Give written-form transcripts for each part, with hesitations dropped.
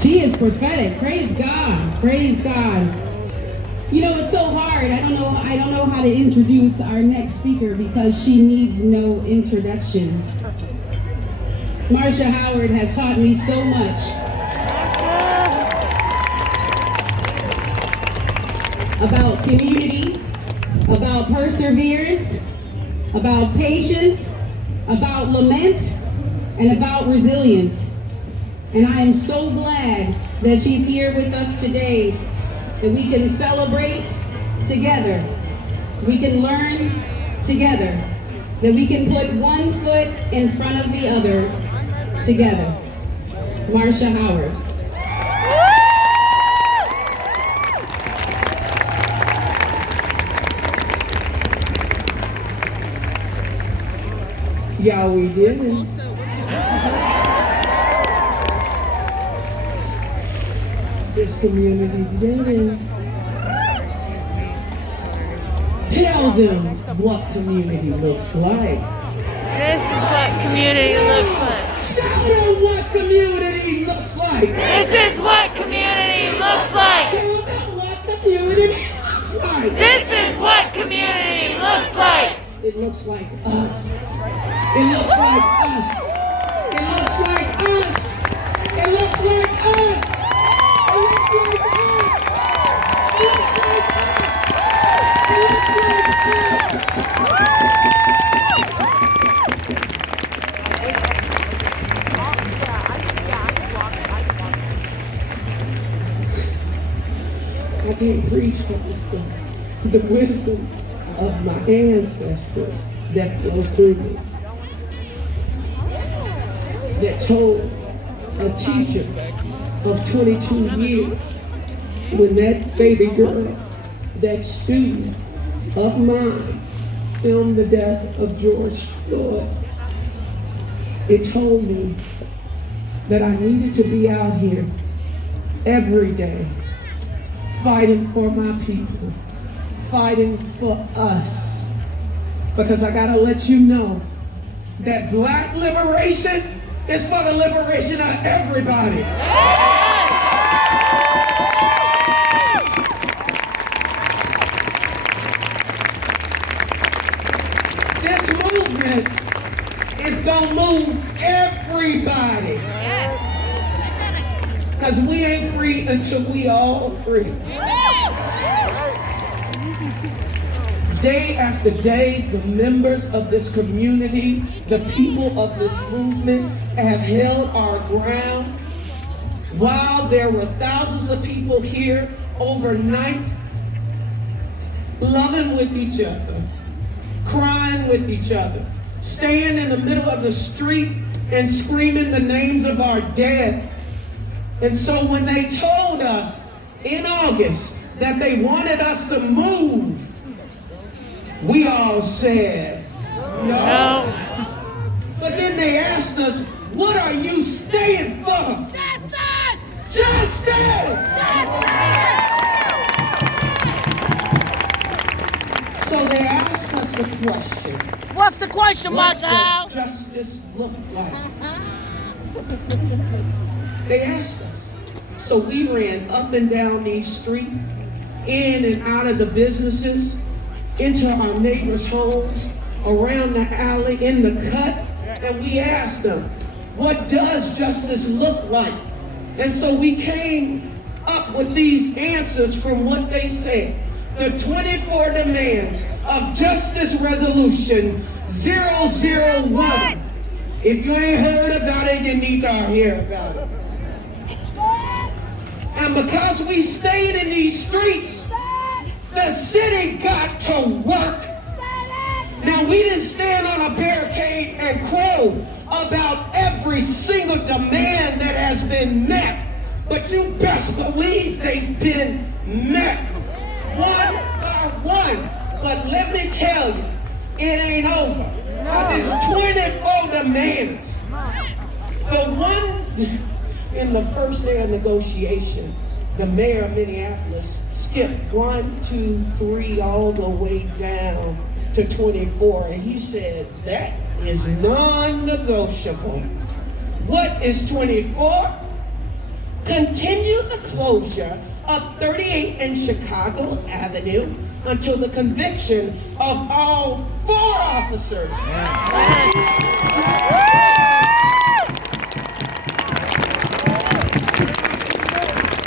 She is prophetic. Praise God. Praise God. You know, it's so hard. I don't know how to introduce our next speaker because she needs no introduction. Marcia Howard has taught me so much about community, about perseverance, about patience, about lament, and about resilience. And I am so glad that she's here with us today, that we can celebrate together, we can learn together, that we can put one foot in front of the other together. Marcia Howard. Y'all, we didn't. This community didn't. Tell them what community looks like. This is what community looks like. Show them what community looks like. This is what community looks like. Tell them what community looks like. This is what community looks like. It looks like us. It looks like us. It looks like us. It looks like us. It looks like us. It looks like us. It looks like us. I can't preach from the wisdom of my ancestors that flow through me, that told a teacher of 22 years when that baby girl, that student of mine, filmed the death of George Floyd. It told me that I needed to be out here every day fighting for my people, fighting for us. Because I gotta let you know that black liberation is for the liberation of everybody. This movement is gonna move everybody. Because we ain't free until we all free. Day after day, the members of this community, the people of this movement have held our ground. While there were thousands of people here overnight, loving with each other, crying with each other, staying in the middle of the street and screaming the names of our dead. And so when they told us in August that they wanted us to move, we all said no. But then they asked us, what are you staying for? Justice! Justice! Justice! So they asked us a question. What's the question, What Marcia? does justice look like? They asked us. So we ran up and down these streets, in and out of the businesses, into our neighbors' homes, around the alley, in the cut, and we asked them, what does justice look like? And so we came up with these answers from what they said. The 24 demands of Justice Resolution 001. If you ain't heard about it, you need to hear about it. And because we stayed in these streets, the city got to work. Now, we didn't stand on a barricade and crow about every single demand that has been met, but you best believe they've been met one by one. But let me tell you, it ain't over, because it's 24 demands. The one in the first day of negotiation, the mayor of Minneapolis skipped 1, 2, 3 all the way down to 24, and he said that is non-negotiable. What is 24? continue the closure of 38 and Chicago Avenue until the conviction of all 4 officers.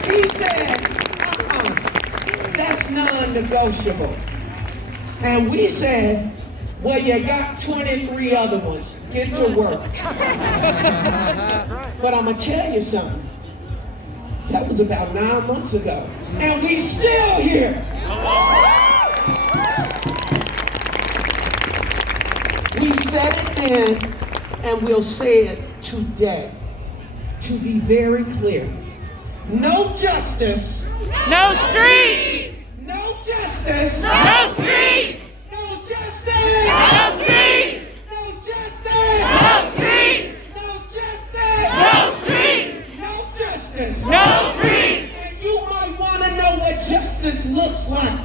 He said, that's non-negotiable. And we said, well, you got 23 other ones. Get to work. But I'm going to tell you something. That was about 9 months ago. And we still here. We said it then, and we'll say it today. To be very clear. No justice. No streets! No justice. No streets! No justice. No streets! No justice. No streets! No justice. No streets! No justice. No streets! And you might want to know what justice looks like.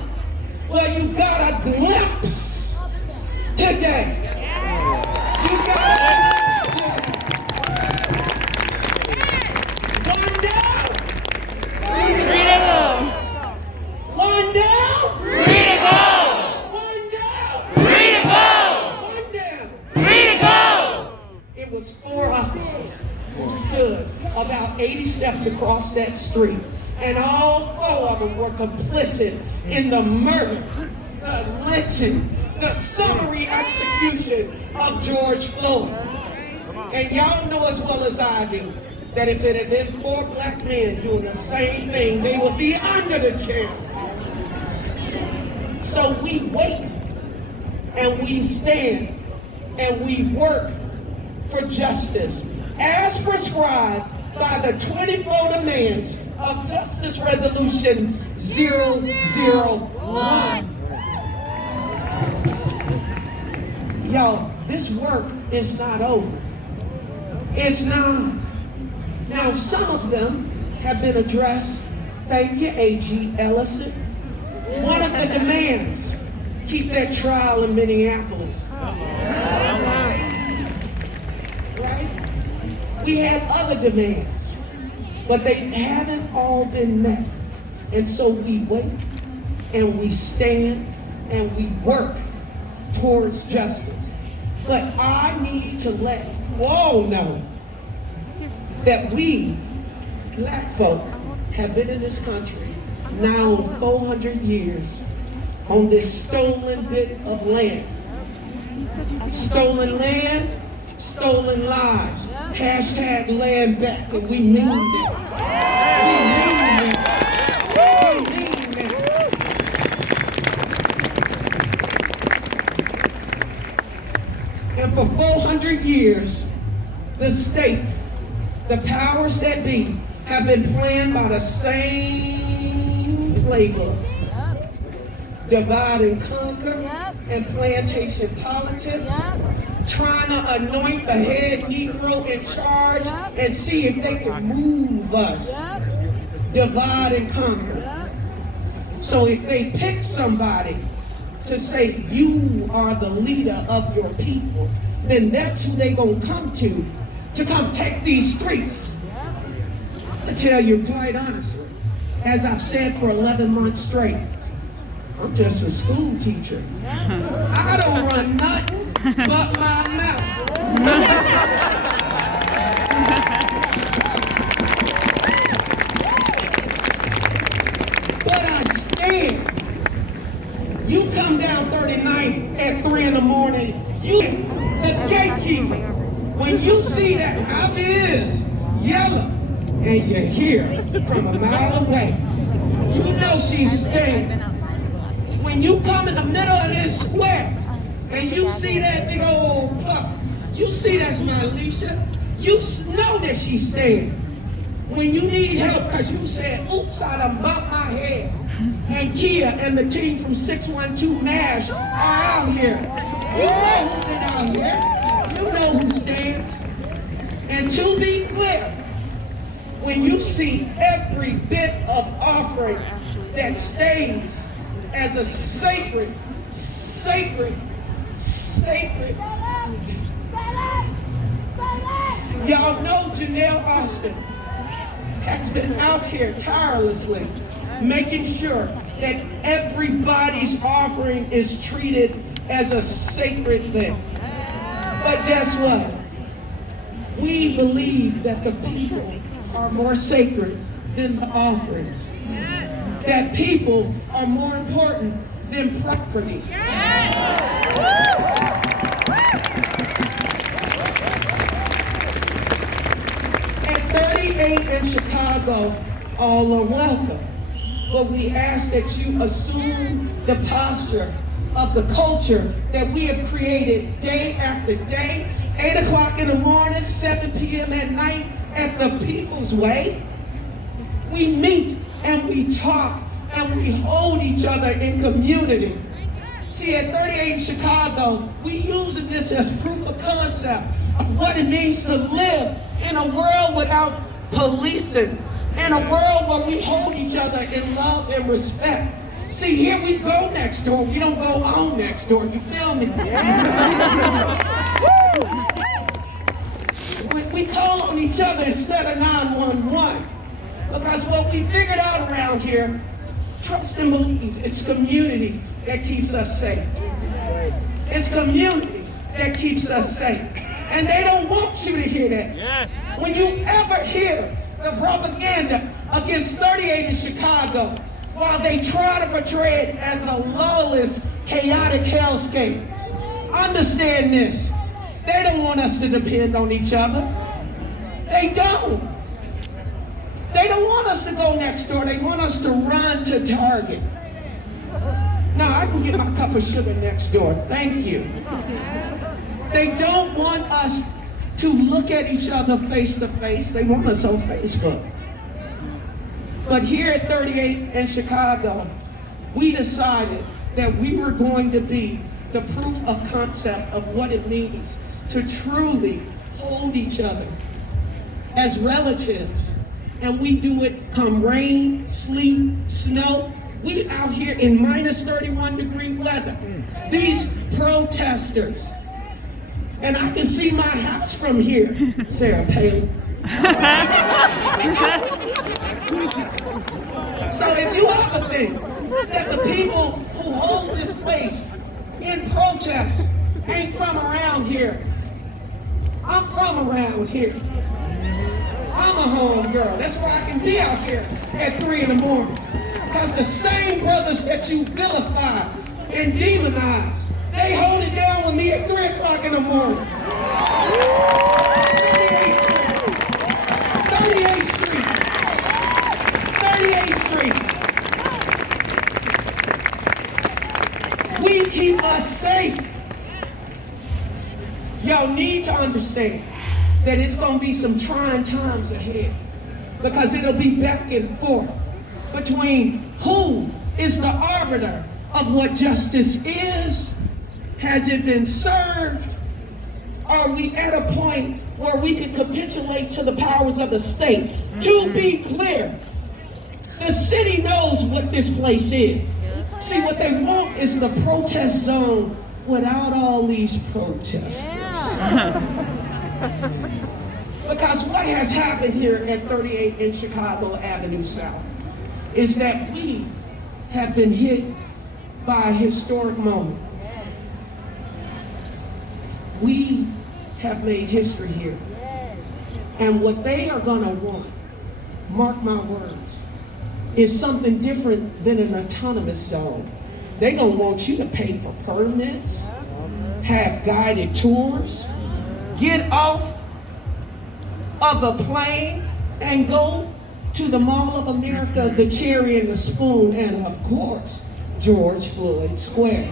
Well, you got a glimpse today. You got a glimpse today. One down. Free to go! One down. Free to go! One down. Free to go! One down. Free to go! It was 4 officers who stood about 80 steps across that street. And all 4 of them were complicit in the murder, the lynching, the summary execution of George Floyd. And y'all know as well as I do that if it had been 4 black men doing the same thing, they would be under the jail. So we wait and we stand and we work for justice as prescribed by the 24 demands of Justice Resolution 001. Y'all, this work is not over. It's not. Now, some of them have been addressed. Thank you, A.G. Ellison. One of the demands, keep that trial in Minneapolis. Right? We had other demands, but they haven't all been met. And so we wait, and we stand, and we work towards justice. But I need to let you all know that we, black folk, have been in this country now 400 years on this stolen bit of land. Stolen land, stolen lives. Hashtag land back, and we mean it. We mean it. We mean it. And for 400 years, the state, the powers that be, have been playing by the same playbook. Divide and conquer and plantation politics. Trying to anoint the head Negro in charge and see if they can move us. Divide and conquer. So if they pick somebody to say you are the leader of your people, then that's who they gonna come to come take these streets. I tell you quite honestly, as I've said for 11 months straight, I'm just a school teacher. I don't run nothing but my mouth. But I stand. You come down 39th at 3 in the morning, you, the gatekeeper, when you see that house is yellow and you hear from a mile away, you know she's staying. When you come in the middle of this square and you see that big old pup, you see that's my Alicia, you know that she's staying. When you need help because you said, oops, I done bumped my head, and Kia and the team from 612 MASH are out here. You know who's been out here. You know who stands. And to be clear, when you see every bit of offering that stays as a sacred, y'all know Janelle Austin has been out here tirelessly making sure that everybody's offering is treated as a sacred thing. But guess what? We believe that the people are more sacred than the offerings. That people are more important than property. At 38 in Chicago, all are welcome. But we ask that you assume the posture of the culture that we have created day after day, 8 o'clock in the morning, 7 p.m. at night, at the People's Way. We meet and we talk and we hold each other in community. See, at 38 in Chicago, we using this as proof of concept of what it means to live in a world without policing, in a world where we hold each other in love and respect. See, here we go next door. We don't go on next door. You feel me? We call on each other instead of 911. Because what we figured out around here, trust and believe, it's community that keeps us safe. It's community that keeps us safe. And they don't want you to hear that. Yes. When you ever hear the propaganda against 38 in Chicago, while they try to portray it as a lawless, chaotic hellscape, understand this. They don't want us to depend on each other. They don't. They don't want us to go next door. They want us to run to Target. Now, I can get my cup of sugar next door. Thank you. They don't want us to look at each other face to face. They want us on Facebook. But here at 38 in Chicago, we decided that we were going to be the proof of concept of what it means to truly hold each other as relatives. And we do it come rain, sleet, snow. We out here in minus 31 degree weather. These protesters, and I can see my house from here, Sarah Palin. So if you ever think that the people who hold this place in protest ain't from around here, I'm from around here. I'm a home girl. That's why I can be out here at 3 in the morning. Because the same brothers that you vilify and demonize, they hold it down with me at 3 o'clock in the morning. 38th Street. 38th Street. We keep us safe. Y'all need to understand that it's going to be some trying times ahead, because it'll be back and forth between who is the arbiter of what justice is. Has it been served? Are we at a point where we can capitulate to the powers of the state? To be clear, the city knows what this place is. See, what they want is the protest zone without all these protesters. Because what has happened here at 38 in Chicago Avenue South is that we have been hit by a historic moment. We have made history here. And what they are gonna want, mark my words, is something different than an autonomous zone. They're gonna want you to pay for permits, have guided tours, get off of a plane and go to the Mall of America, the Cherry and the Spoon, and of course, George Floyd Square.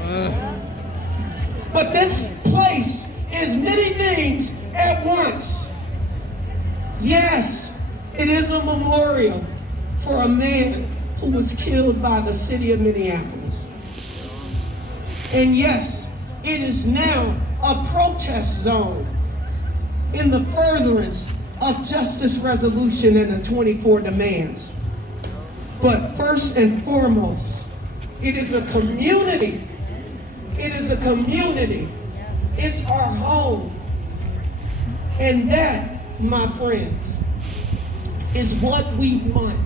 But this place is many things at once. Yes, it is a memorial for a man who was killed by the city of Minneapolis. And yes, it is now a protest zone in the furtherance of justice resolution and the 24 demands. But first and foremost, it is a community. It is a community. It's our home. And that, my friends, is what we want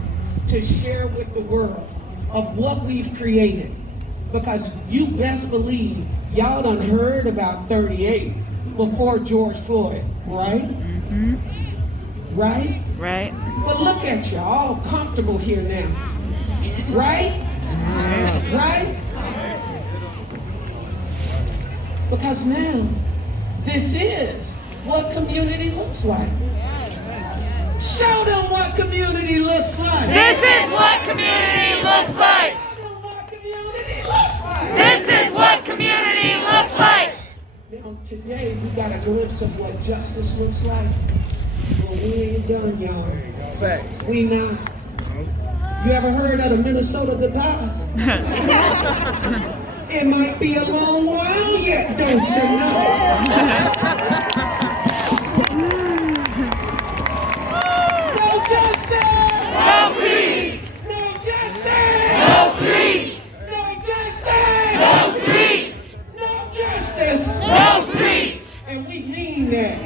to share with the world of what we've created. Because you best believe y'all done heard about 38 before George Floyd, right? Mm-hmm. Right? Right. But look at you, all comfortable here now. Right? Right? Because now, this is what community looks like. Show them what community looks like. This is what community looks like. Show them what community looks like. This is what community looks like. Now, today, we got a glimpse of what justice looks like. But we ain't done, y'all. We not. You ever heard of the Minnesota goodbye? It might be a long while yet, don't you know? No justice! No streets! No justice! No streets! No justice! No streets! No justice! No streets! And we mean that.